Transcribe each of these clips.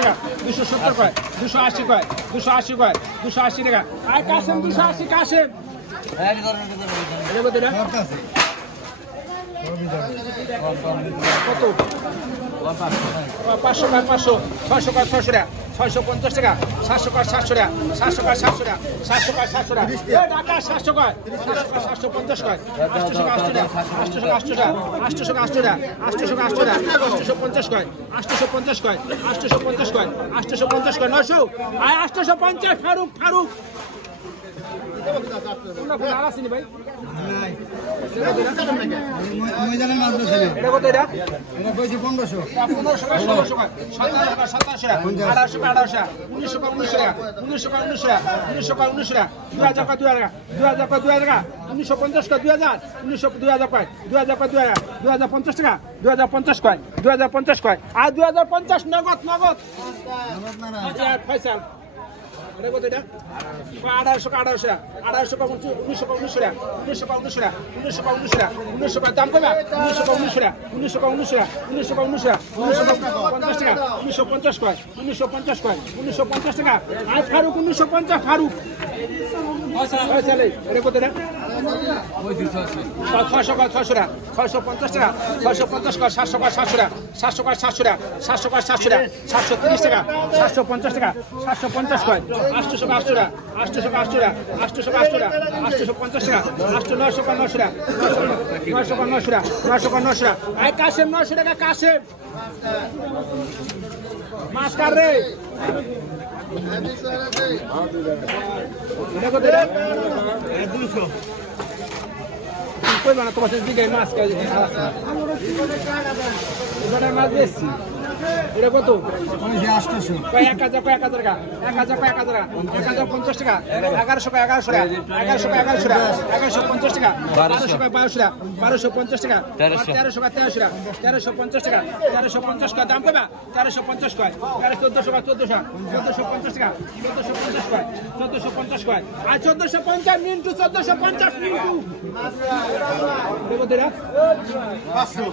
টাকা 270 কয় 280 কয় 280 কয় 280 টাকা আয় কাশেম 280 কাশেম এটা কত এটা কত 500 কয় 500 600 কয় 600 টাকা 650 টাকা 700 কয় 700 টাকা 700 কয় 700 টাকা 700 কয় 700 টাকা টাকা 700 কয় 750 কয় 800 টাকা 800 টাকা 800 টাকা 800 টাকা 800 টাকা 800 টাকা 800 টাকা 850 কয় 850 কয় 850 কয় 850 কয় 900 আয় 850 ফারুক ফারুক ভাই এটা কত এটা এটা কইছি 1500 1500 কয় 1700 টাকা 1800 টাকা 1900 টাকা 1900 টাকা 1900 টাকা 1900 টাকা 2000 কয় 2000 কয় 2000 টাকা 1950 কয় 2000 2000 কয় 2000 কয় 2050 টাকা 2050 কয় 2050 কয় আর 2050 নগদ নগদ ফয়সাল এটা কত এটা 1800 টাকা 1800 টাকা 1900 টাকা 1900 টাকা 1900 টাকা 1900 টাকা দাম কমা 1900 টাকা 1900 টাকা 1900 টাকা 1900 টাকা 1950 কয় 1950 কয় 1950 টাকা আর ফারুক 1950 ফারুক চলে এটা কত এটা 600 কয় 600 টাকা 650 টাকা 650 কয় 700 কয় 700 টাকা 700 কয় 700 টাকা 700 কয় 700 টাকা 730 টাকা 750 টাকা 750 কয় 800 টাকা 800 টাকা 800 টাকা 800 টাকা 800 টাকা 800 টাকা 850 টাকা 900 টাকা 900 টাকা 900 টাকা 900 টাকা 900 টাকা 900 টাকা আয় কাশেম 900 টাকা কাশেম মাছ কার রে এটা কত রে 200 কই মানে তোমার সাথে দিকে মাছ কাজ এবারে মাছ বেশি এটা কত 800 কয় 1000 কয় 1000 টাকা 1000 কয় 1000 টাকা 1050 টাকা 1100 কয় 1100 টাকা 1100 কয় 1100 টাকা 1150 টাকা 1200 কয় 1200 টাকা 1250 টাকা 1300 কয় 1300 টাকা 1350 টাকা 1350 কয় দাম কইবা 1350 কয় 1400 কয় 1450 টাকা 1450 কয় 1450 কয় আর 1450 মিনিট 1450 মিনিট দেবো দেরা 500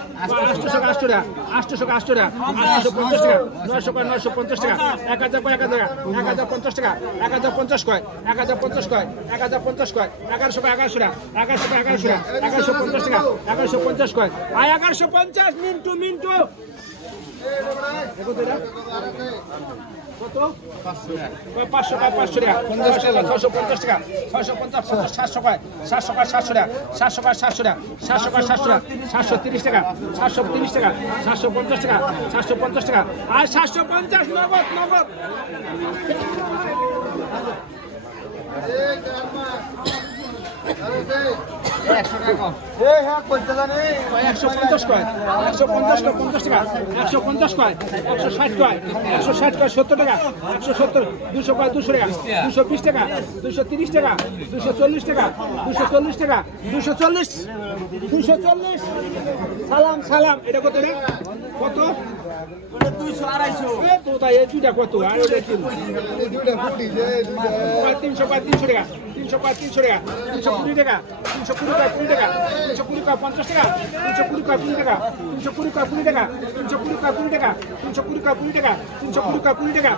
800 টাকা 800 টাকা 800 টাকা 850 টাকা 900 কয় 950 টাকা 1000 কয় 1000 টাকা 1050 টাকা 1050 কয় 1050 কয় 1050 কয় 1100 কয় 1100 টাকা 1100 কয় 1100 টাকা 1150 টাকা 1150 কয় আয় 1150 মিনিট মিনিট দেখো দেরা কত 500 টাকা 500 টাকা 650 টাকা 650 700 কয় 700 কয় 700 টাকা 700 কয় 700 টাকা 700 কয় 700 টাকা 730 টাকা 730 টাকা 750 টাকা 750 টাকা আর 750 নগদ নগদ সালাম সালাম এটা কত রে কত 200 250 তো এই দুইটা কত আর ওটা কি 300 টাকা 300 টাকা 320 টাকা 320 টাকা 20 টাকা 320 টাকা 50 টাকা 320 টাকা 20 টাকা 320 টাকা 20 টাকা 320 টাকা 20 টাকা 320 টাকা 20 টাকা 320 টাকা 20 টাকা